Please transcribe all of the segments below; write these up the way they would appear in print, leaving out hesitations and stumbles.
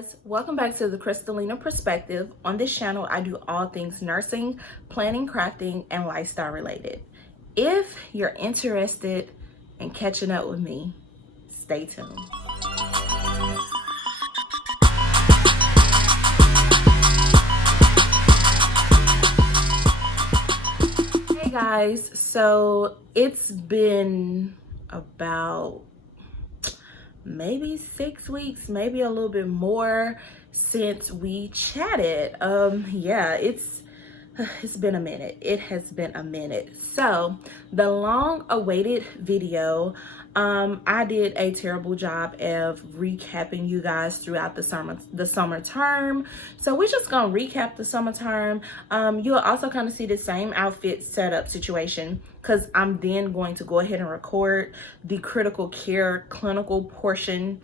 guys, welcome back to the Crystalina Perspective. On this channel, I do all things nursing, planning, crafting, and lifestyle related. If you're interested in catching up with me, stay tuned. Hey guys, so it's been about maybe 6 weeks, maybe a little bit more since we chatted. Yeah, it's been a minute. It has been a minute. So the long awaited video, I did a terrible job of recapping you guys throughout the summer term. So we're just gonna recap the summer term. You'll also kind of see the same outfit setup situation, because I'm then going to go ahead and record the critical care clinical portion,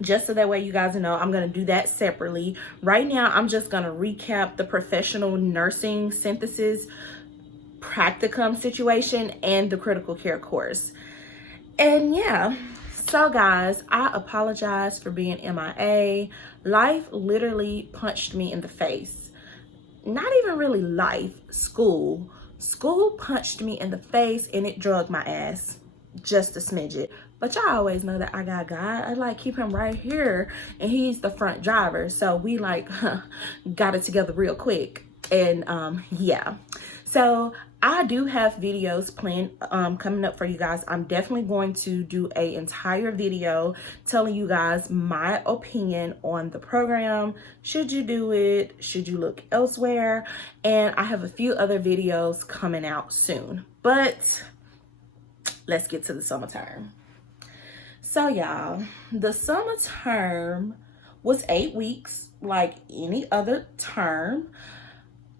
just so that way you guys know. I'm going to do that separately. Right now, I'm just going to recap the professional nursing synthesis practicum situation and the critical care course. And yeah, so guys, I apologize for being MIA. Life literally punched me in the face. Not even really life, school. School punched me in the face and it drugged my ass just a smidget. But y'all always know that I got God. I like keep him right here and he's the front driver. So we like got it together real quick. And yeah, so I do have videos planned coming up for you guys. I'm definitely going to do an entire video telling you guys my opinion on the program. Should you do it? Should you look elsewhere? And I have a few other videos coming out soon. But let's get to the summer term. So y'all, the summer term was 8 weeks like any other term,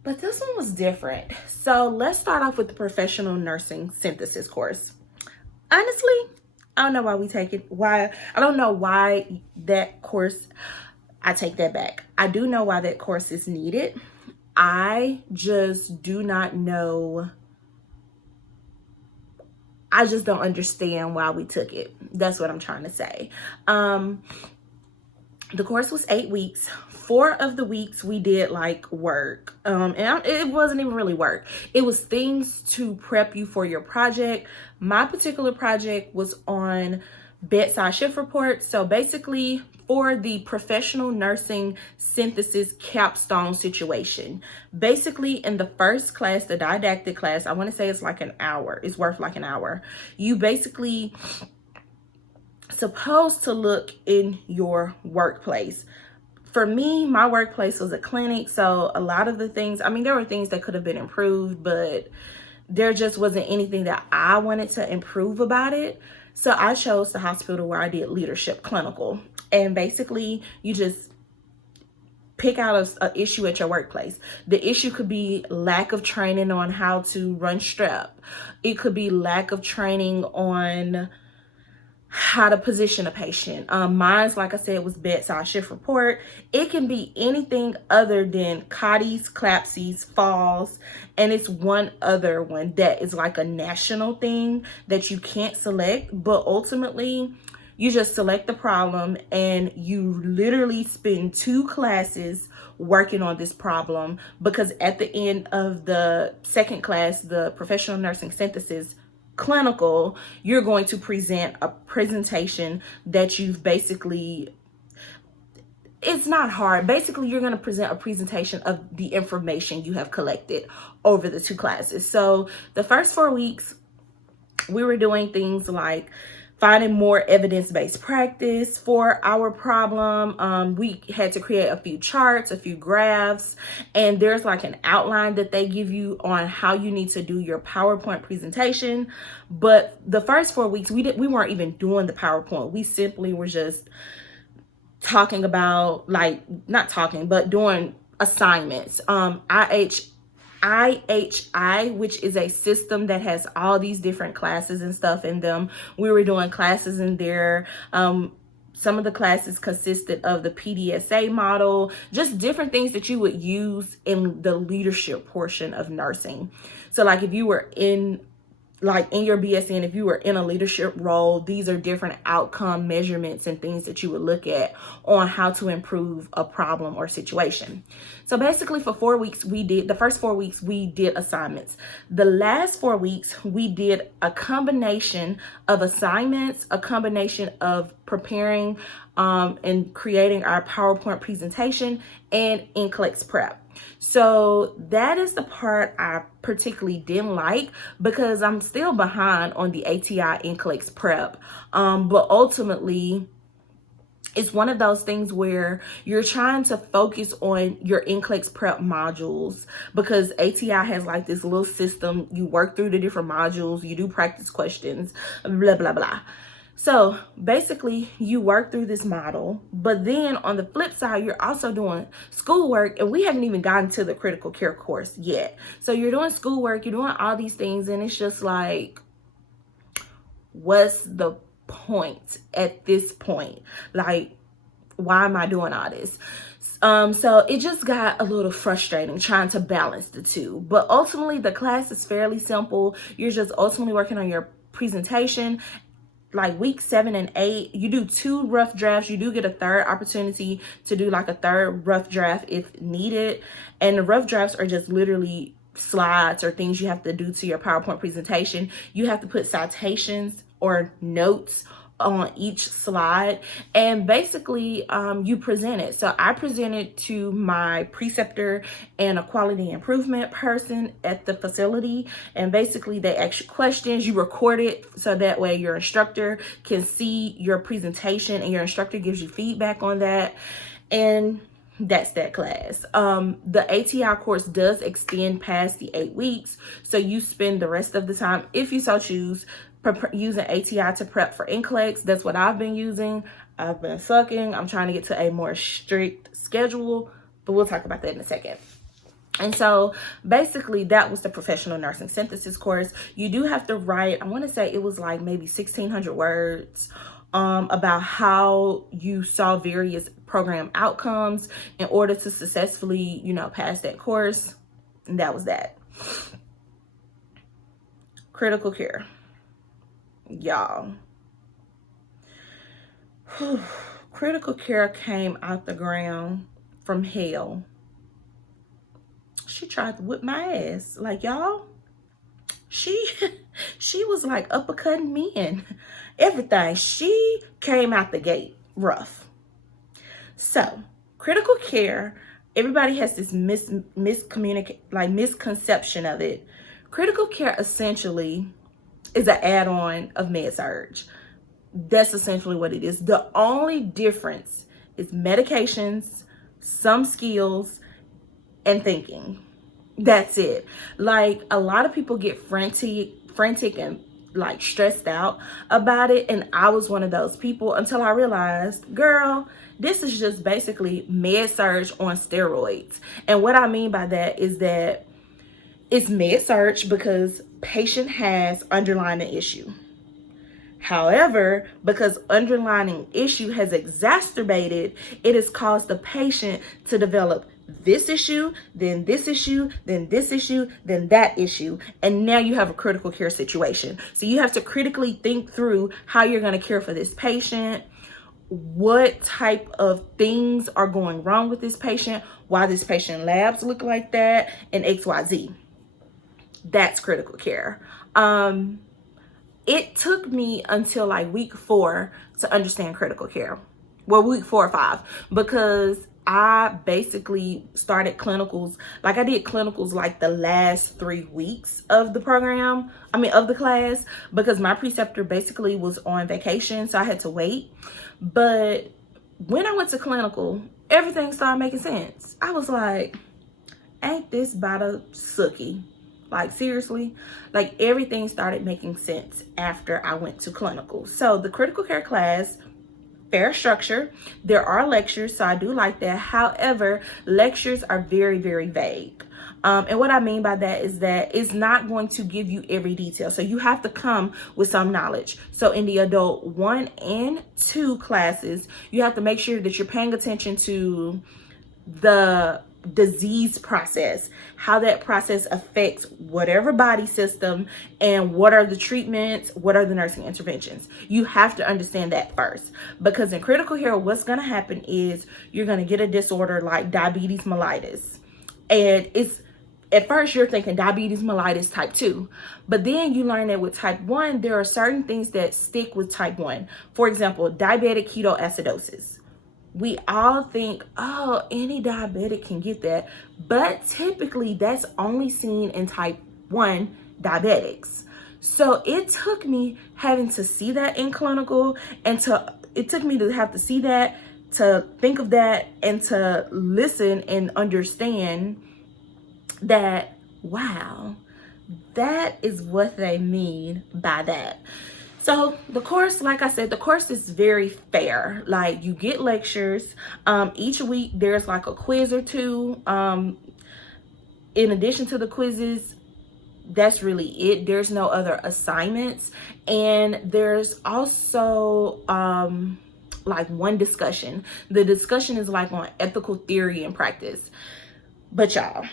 but this one was different. So let's start off with the professional nursing synthesis course. Honestly, I don't know why we take it. I don't know why that course, I take that back. I do know why that course is needed. I just do not know. I just don't understand why we took it. That's what I'm trying to say. The course was 8 weeks. 4 of the weeks we did like work. It wasn't even really work. It was things to prep you for your project. My particular project was on bedside shift reports. So basically for the professional nursing synthesis capstone situation, basically in the first class, the didactic class, I want to say it's like an hour. It's worth like an hour. You basically supposed to look in your workplace. For me, my workplace was a clinic, so a lot of the things, I mean, there were things that could have been improved, but there just wasn't anything that I wanted to improve about it. So I chose the hospital where I did leadership clinical. And basically, you just pick out an issue at your workplace. The issue could be lack of training on how to run strep. It could be lack of training on how to position a patient. Mine's, like I said, was bedside shift report. It can be anything other than COTIs, CLAPSIs, falls, and it's one other one that is like a national thing that you can't select, but ultimately you just select the problem and you literally spend 2 classes working on this problem, because at the end of the second class, the professional nursing synthesis clinical, you're going to present a presentation that you've basically, it's not hard. Basically, you're going to present a presentation of the information you have collected over the 2 classes. So the first 4 weeks, we were doing things like finding more evidence-based practice for our problem. We had to create a few charts, a few graphs, and there's like an outline that they give you on how you need to do your PowerPoint presentation. But the first 4 weeks, we weren't even doing the PowerPoint. We simply were just talking about, like, not talking, but doing assignments. IHI, which is a system that has all these different classes and stuff in them. We were doing classes in there. Some of the classes consisted of the PDSA model, just different things that you would use in the leadership portion of nursing. So like if you were in like in your BSN, if you were in a leadership role, these are different outcome measurements and things that you would look at on how to improve a problem or situation. So basically for 4 weeks, the first 4 weeks, we did assignments. The last 4 weeks, we did a combination of assignments, a combination of preparing and creating our PowerPoint presentation, and NCLEX prep. So that is the part I particularly didn't like, because I'm still behind on the ATI NCLEX prep. But ultimately, it's one of those things where you're trying to focus on your NCLEX prep modules, because ATI has like this little system. You work through the different modules, you do practice questions, blah, blah, blah. So basically you work through this model, but then on the flip side, you're also doing schoolwork, and we haven't even gotten to the critical care course yet. So you're doing schoolwork, you're doing all these things, and it's just like, what's the point at this point? Like, why am I doing all this? So it just got a little frustrating trying to balance the two. But ultimately, the class is fairly simple. You're just ultimately working on your presentation. Like week 7 and 8, you do 2 rough drafts. You do get a third opportunity to do like a third rough draft if needed. And the rough drafts are just literally slides or things you have to do to your PowerPoint presentation. You have to put citations or notes on each slide, and basically you present it. So I presented to my preceptor and a quality improvement person at the facility, and basically they ask you questions, you record it so that way your instructor can see your presentation and your instructor gives you feedback on that. And that's that class. The ATI course does extend past the 8 weeks, so you spend the rest of the time, if you so choose, using ATI to prep for NCLEX. That's what I've been using. I've been sucking. I'm trying to get to a more strict schedule, but we'll talk about that in a second. And so basically that was the professional nursing synthesis course. You do have to write, I want to say it was like maybe 1,600 words about how you saw various program outcomes in order to successfully, pass that course. And that was that. Critical care. Y'all, critical care came out the ground from hell. She tried to whip my ass. Like, y'all, she was like uppercutting me and everything. She came out the gate rough. So critical care, everybody has this misconception of it. Critical care essentially is an add-on of med-surg. That's essentially what it is. The only difference is medications, some skills, and thinking. That's it. Like, a lot of people get frantic and like stressed out about it, and I was one of those people until I realized, girl, this is just basically med-surg on steroids. And what I mean by that is that it's med-surg because patient has underlying issue. However, because underlying issue has exacerbated, it has caused the patient to develop this issue, then this issue, then this issue, then that issue. And now you have a critical care situation. So you have to critically think through how you're going to care for this patient, what type of things are going wrong with this patient, why this patient labs look like that, and XYZ. That's critical care. It took me until like week 4 to understand critical care. Well, week 4 or 5, because I basically started clinicals. Like, I did clinicals like the last 3 weeks of the program. Of the class, because my preceptor basically was on vacation, so I had to wait. But when I went to clinical, everything started making sense. I was like, ain't this about a sookie? Like, seriously, like everything started making sense after I went to clinical. So the critical care class, fair structure. There are lectures, so I do like that. However, lectures are very, very vague. And what I mean by that is that it's not going to give you every detail. So you have to come with some knowledge. So in the adult 1 and 2 classes, you have to make sure that you're paying attention to the disease process, how that process affects whatever body system, and what are the treatments, what are the nursing interventions. You have to understand that first, because in critical care, what's going to happen is you're going to get a disorder like diabetes mellitus, and it's at first you're thinking diabetes mellitus type 2, but then you learn that with type 1 there are certain things that stick with type 1. For example, diabetic ketoacidosis. We all think, oh, any diabetic can get that, but typically that's only seen in type 1 diabetics. So it took me having to see that in clinical, and it took me to have to see that, to think of that, and to listen and understand that, wow, that is what they mean by that. So the course, like I said, the course is very fair. Like, you get lectures. Each week there's like a quiz or two. In addition to the quizzes, that's really it. There's no other assignments. And there's also like one discussion. The discussion is like on ethical theory and practice. But y'all,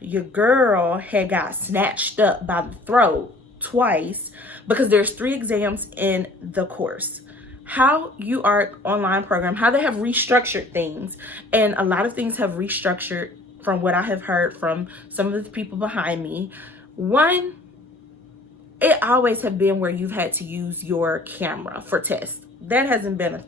your girl had got snatched up by the throat twice because there's 3 exams in the course. How UARKonline program, how they have restructured things, and a lot of things have restructured from what I have heard from some of the people behind me. One, it always have been where you've had to use your camera for tests. That hasn't been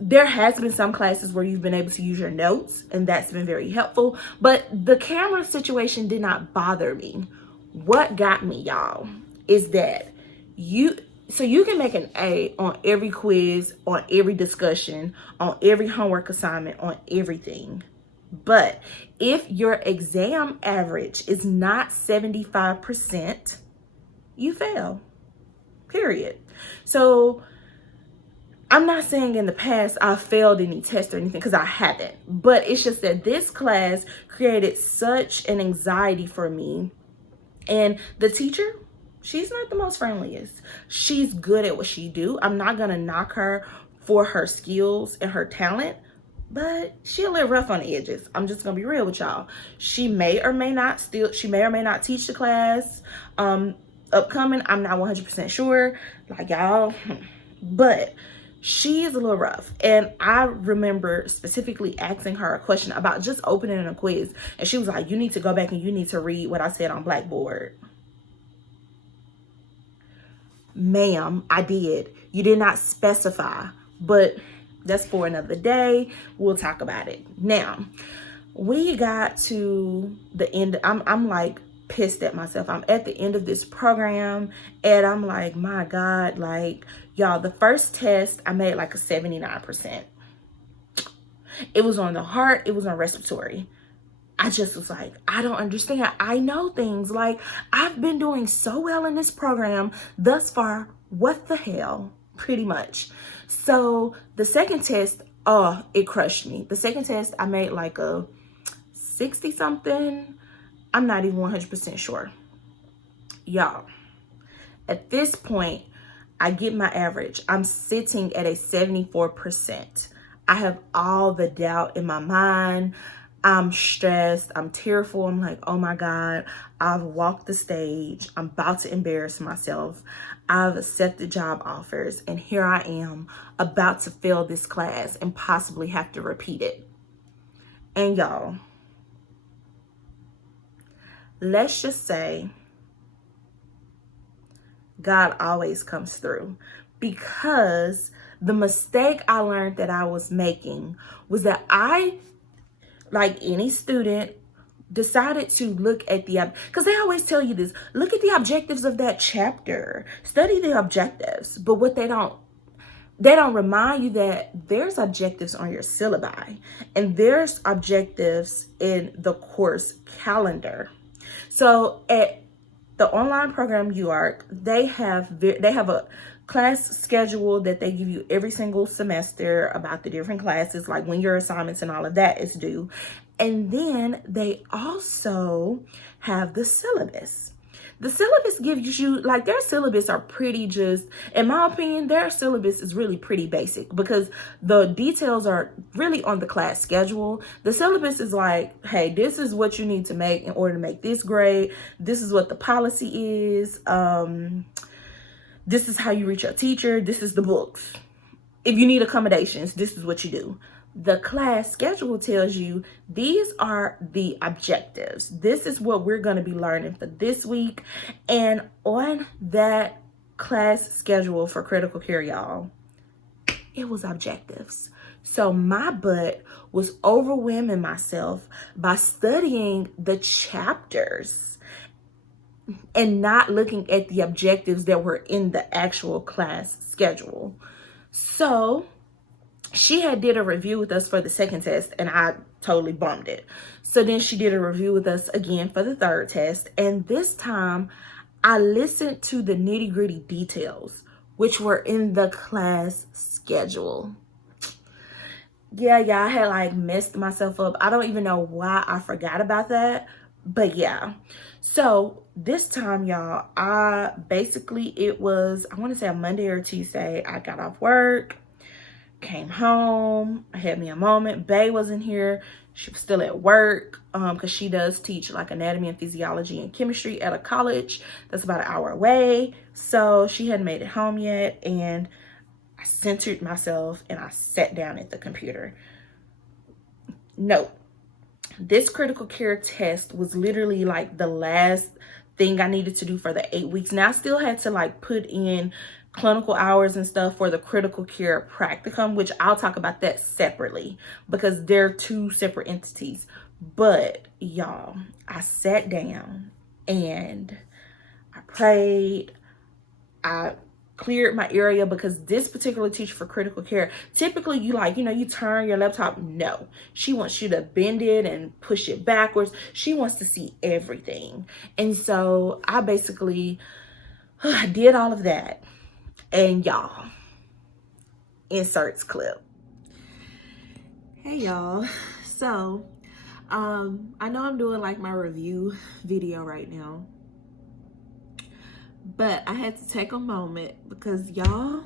there has been some classes where you've been able to use your notes, and that's been very helpful, but the camera situation did not bother me. What got me, y'all, is that you can make an A on every quiz, on every discussion, on every homework assignment, on everything. But if your exam average is not 75%, you fail, period. So I'm not saying in the past I failed any tests or anything, because I haven't. But it's just that this class created such an anxiety for me. And the teacher, she's not the most friendliest. She's good at what she do. I'm not going to knock her for her skills and her talent, but she a little rough on the edges. I'm just going to be real with y'all. She may or may not teach the class upcoming. I'm not 100% sure, like y'all, but she is a little rough. And I remember specifically asking her a question about just opening a quiz. And she was like, you need to go back and you need to read what I said on Blackboard. Ma'am, I did. You did not specify, but that's for another day. We'll talk about it. Now, we got to the end. I'm like pissed at myself. I'm at the end of this program and I'm like, my God, like, y'all, the first test I made like a 79%. It was on the heart, it was on respiratory. I just was like, I don't understand. I know things. Like, I've been doing so well in this program thus far. What the hell? Pretty much. So the second test, it crushed me. The second test I made like a 60 something. I'm not even 100% sure. Y'all, at this point, I get my average. I'm sitting at a 74%. I have all the doubt in my mind. I'm stressed. I'm tearful. I'm like, oh my God, I've walked the stage. I'm about to embarrass myself. I've accepted job offers. And here I am about to fail this class and possibly have to repeat it. And y'all, let's just say God always comes through, because the mistake I learned that I was making was that I, like any student, decided to look at because they always tell you this, look at the objectives of that chapter, study the objectives. But what they don't remind you that there's objectives on your syllabi and there's objectives in the course calendar. So at the online program UARK, they have a class schedule that they give you every single semester about the different classes, like when your assignments and all of that is due. And then they also have the syllabus. The syllabus gives you, like, their syllabus are pretty, just, in my opinion, their syllabus is really pretty basic because the details are really on the class schedule. The syllabus is like, hey, this is what you need to make in order to make this grade. This is what the policy is. This is how you reach your teacher. This is the books. If you need accommodations, this is what you do. The class schedule tells you these are the objectives. This is what we're going to be learning for this week. And on that class schedule for critical care, y'all, it was objectives. So my butt was overwhelming myself by studying the chapters and not looking at the objectives that were in the actual class schedule. So she had did a review with us for the second test and I totally bombed it. So then she did a review with us again for the third test. And this time I listened to the nitty-gritty details, which were in the class schedule. Yeah, I had like messed myself up. I don't even know why I forgot about that, but yeah. So this time, y'all, it was, I want to say a Monday or Tuesday. I got off work, came home, I had me a moment. Bae wasn't here. She was still at work because she does teach like anatomy and physiology and chemistry at a college that's about an hour away. So she hadn't made it home yet, and I centered myself and I sat down at the computer. Note, this critical care test was literally like the last thing I needed to do for the 8 weeks. Now I still had to like put in clinical hours and stuff for the critical care practicum, which I'll talk about that separately because they're two separate entities. But y'all, I sat down and I prayed. I cleared my area because this particular teacher for critical care, typically you turn your laptop. No, she wants you to bend it and push it backwards. She wants to see everything. And so I basically did all of that. And y'all, inserts clip. Hey y'all, so I know I'm doing like my review video right now, but I had to take a moment because y'all,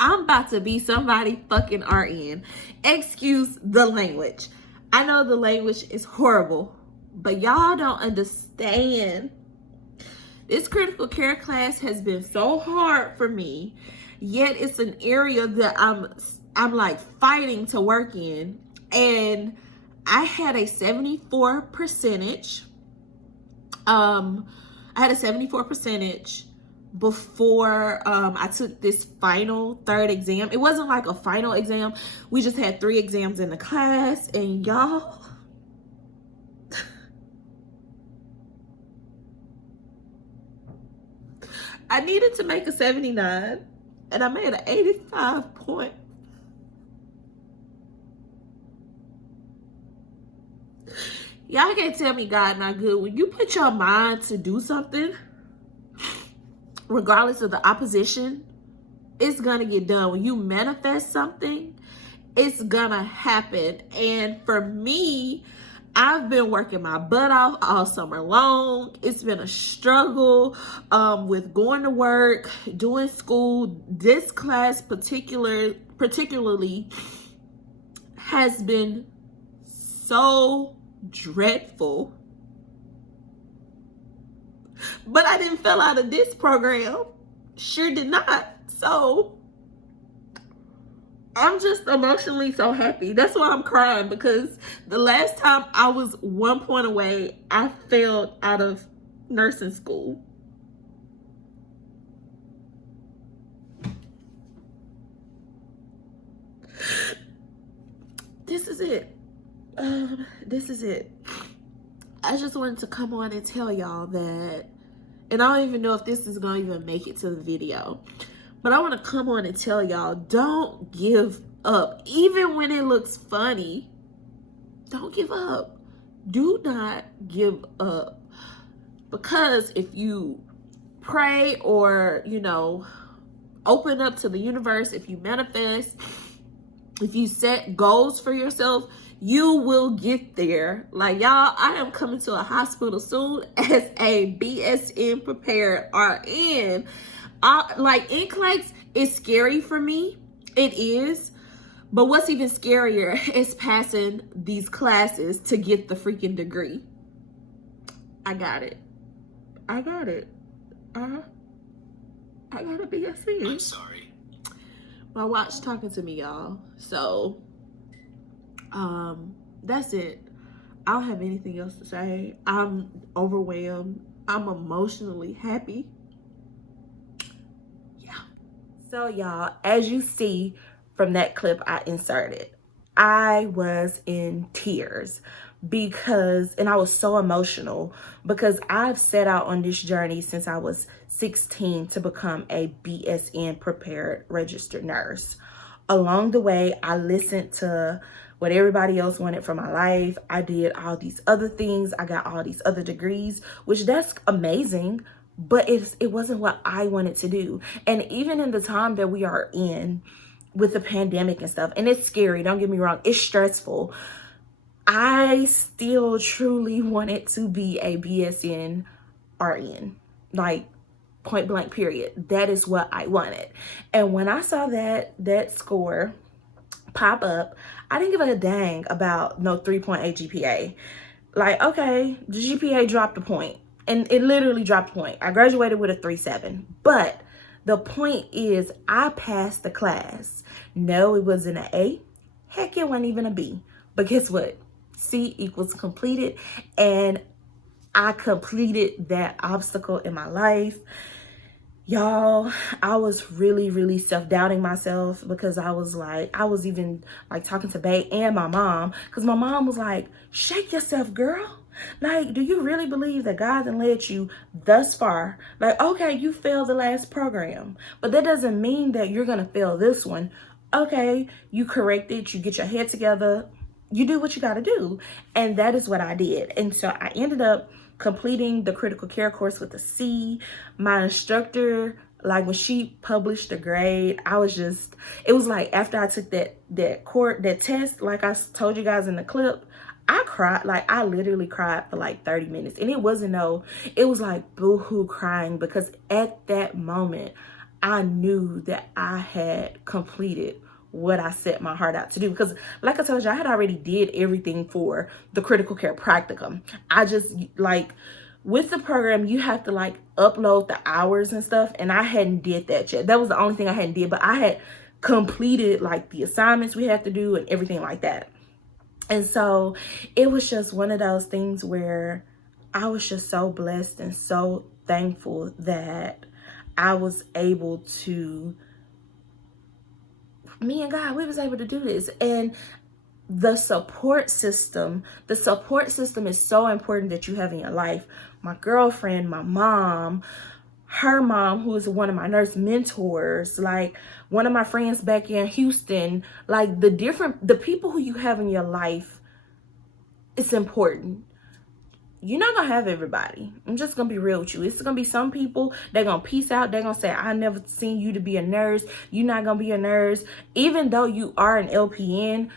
I'm about to be somebody fucking RN. Excuse the language. I know the language is horrible, but y'all don't understand. This critical care class has been so hard for me, yet it's an area that I'm like fighting to work in. And I had a 74 percentage. I had a 74 percentage before I took this final third exam. It wasn't like a final exam. We just had 3 exams in the class, and y'all, I needed to make a 79 and I made an 85 point. Y'all can't tell me God not good. When you put your mind to do something, regardless of the opposition, it's gonna get done. When you manifest something, it's gonna happen. And for me, I've been working my butt off all summer long. It's been a struggle with going to work, doing school. This class particularly has been so dreadful. But I didn't fail out of this program. Sure did not. So I'm just emotionally so happy. That's why I'm crying, because the last time I was 1 point away, I failed out of nursing school. This is it. This is it. I just wanted to come on and tell y'all that, and I don't even know if this is gonna even make it to the video, but I want to come on and tell y'all, don't give up. Even when it looks funny, don't give up. Do not give up. Because if you pray or, open up to the universe, if you manifest, If you set goals for yourself, you will get there. Like, y'all, I am coming to a hospital soon as a BSN prepared RN. Like, NCLEX is scary for me. It is. But what's even scarier is passing these classes to get the freaking degree. I got it. I got it. I got a BSN. I'm sorry. My watch talking to me, y'all. So, that's it. I don't have anything else to say. I'm overwhelmed. I'm emotionally happy. Yeah. So, y'all, as you see from that clip I inserted, I was in tears and I was so emotional because I've set out on this journey since I was 16 to become a BSN prepared registered nurse. Along the way, I listened to what everybody else wanted for my life. I did all these other things. I got all these other degrees, which that's amazing, but it wasn't what I wanted to do. And even in the time that we are in with the pandemic and stuff, and it's scary, don't get me wrong, it's stressful, I still truly wanted to be a BSN RN, like point blank period. That is what I wanted. And when I saw that score pop up, I didn't give a dang about no 3.8 GPA. Like, okay, the GPA dropped a point, and it literally dropped a point. I graduated with a 3.7, but the point is I passed the class. No, it wasn't an A. Heck, it wasn't even a B. But guess what? C equals completed, and I completed that obstacle in my life. Y'all, I was really self-doubting myself because I was even like talking to Bae and my mom, because my mom was like, shake yourself, girl. Like, do you really believe that God has led you thus far? Like, okay, you failed the last program, but that doesn't mean that you're gonna fail this one. Okay, you correct it, you get your head together, you do what you got to do. And that is what I did. And so I ended up completing the critical care course with a C. My instructor, like when she published the grade, it was like after I took that test, like I told you guys in the clip, I cried. Like, I literally cried for like 30 minutes. And it was like boo-hoo crying, because at that moment, I knew that I had completed what I set my heart out to do. Because like I told you, I had already did everything for the critical care practicum. I just, like, with the program, you have to like upload the hours and stuff, and I hadn't did that yet. That was the only thing I hadn't did, but I had completed like the assignments we had to do and everything like that. And so it was just one of those things where I was just so blessed and so thankful that I was able to, me and God, we was able to do this. And the support system is so important that you have in your life. My girlfriend, my mom, her mom, who is one of my nurse mentors, like one of my friends back in Houston, like the people who you have in your life, it's important. You're not gonna have everybody. I'm just gonna be real with you. It's gonna be some people, they're gonna peace out. They're gonna say, I never seen you to be a nurse. You're not gonna be a nurse. Even though you are an LPN,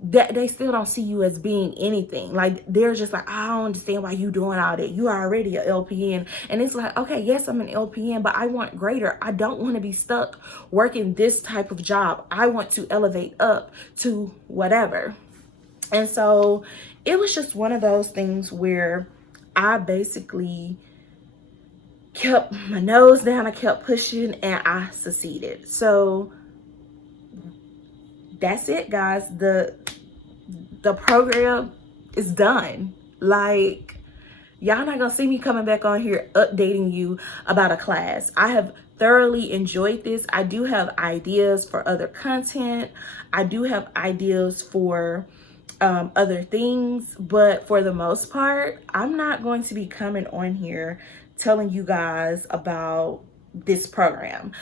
that they still don't see you as being anything. Like, they're just like, I don't understand why you doing all that. You are already an LPN. And it's like, okay, yes, I'm an LPN, but I want greater. I don't want to be stuck working this type of job. I want to elevate up to whatever. And so it was just one of those things where I basically kept my nose down, I kept pushing, and I succeeded. So that's it, guys. The program is done. Like, y'all not gonna see me coming back on here updating you about a class. I have thoroughly enjoyed this. I do have ideas for other content. I do have ideas for other things, but for the most part, I'm not going to be coming on here telling you guys about this program.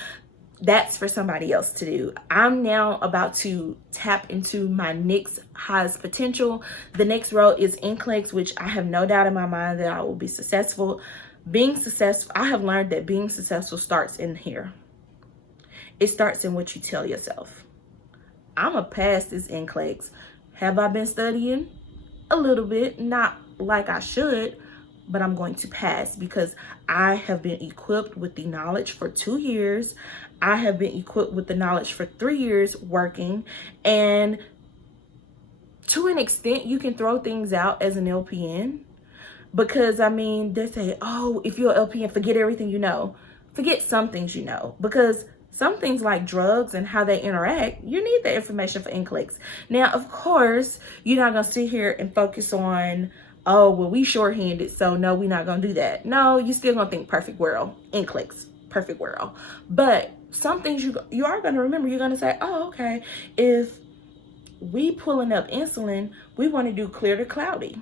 That's for somebody else to do. I'm now about to tap into my next highest potential. The next role is NCLEX, which I have no doubt in my mind that I will be successful. Being successful, I have learned that being successful starts in here. It starts in what you tell yourself. I'm a pass this NCLEX. Have I been studying? A little bit, not like I should, but I'm going to pass because I have been equipped with the knowledge for 2 years. I have been equipped with the knowledge for 3 years working, and to an extent, you can throw things out as an LPN because, I mean, they say, oh, if you're an LPN, forget everything you know. Forget some things you know, because some things like drugs and how they interact, you need the information for NCLEX. Now, of course, you're not going to sit here and focus on, oh, well, we shorthanded, so no, we're not going to do that. No, you still going to think perfect world, NCLEX, perfect world. But some things you are going to remember. You're going to say, oh, okay, if we pulling up insulin, we want to do clear to cloudy.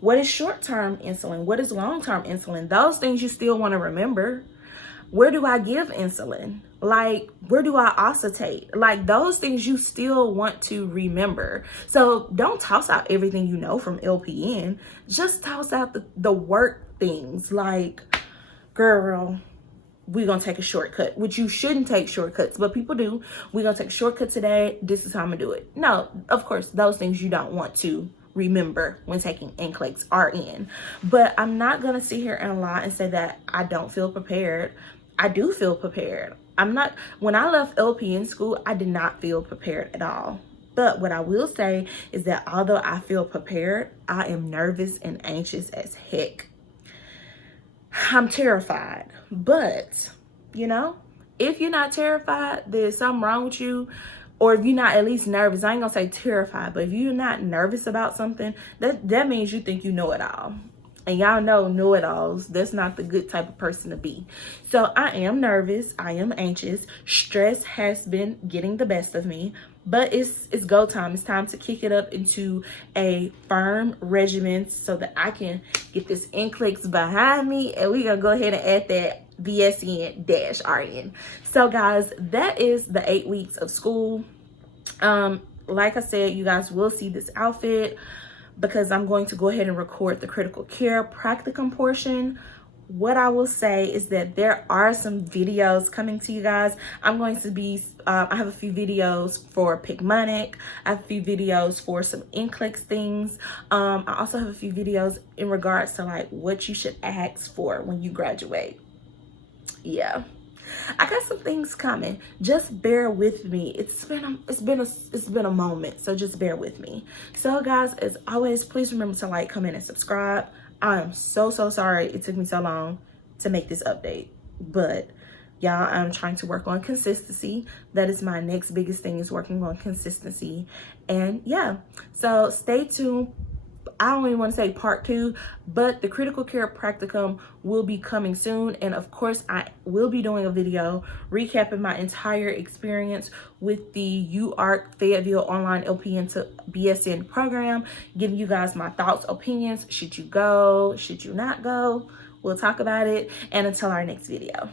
What is short-term insulin? What is long-term insulin? Those things you still want to remember. Where do I give insulin? Like, where do I acetate? Like, those things you still want to remember. So don't toss out everything you know from LPN. Just toss out the work things. Like, girl, we're going to take a shortcut, which you shouldn't take shortcuts, but people do. We're going to take a shortcut today. This is how I'm going to do it. No, of course, those things you don't want to remember when taking NCLEX-RN. But I'm not going to sit here and lie and say that I don't feel prepared. I do feel prepared. When I left LPN school, I did not feel prepared at all. But what I will say is that although I feel prepared, I am nervous and anxious as heck. I'm terrified. But, you know, if you're not terrified, there's something wrong with you. Or if you're not at least nervous, I ain't gonna say terrified, but if you're not nervous about something, that means you think you know it all. And y'all know it alls. That's not the good type of person to be. So I am nervous. I am anxious. Stress has been getting the best of me. But it's go time. It's time to kick it up into a firm regimen so that I can get this NCLEX behind me. And we're going to go ahead and add that BSN-RN. So guys, that is the 8 weeks of school. Like I said, you guys will see this outfit because I'm going to go ahead and record the critical care practicum portion. What I will say is that there are some videos coming to you guys. I'm going to be, I have a few videos for Picmonic. I have a few videos for some NCLEX things. I also have a few videos in regards to like what you should ask for when you graduate. Yeah, I got some things coming. Just bear with me. It's been a moment, so just bear with me. So guys, as always, please remember to like, comment, and subscribe. I am so sorry it took me so long to make this update, but y'all, I'm trying to work on consistency. That is my next biggest thing, is working on consistency. And yeah, so stay tuned. I don't even want to say part 2, but the critical care practicum will be coming soon. And of course, I will be doing a video recapping my entire experience with the UARK Fayetteville Online LPN to BSN program, giving you guys my thoughts, opinions. Should you go? Should you not go? We'll talk about it. And until our next video.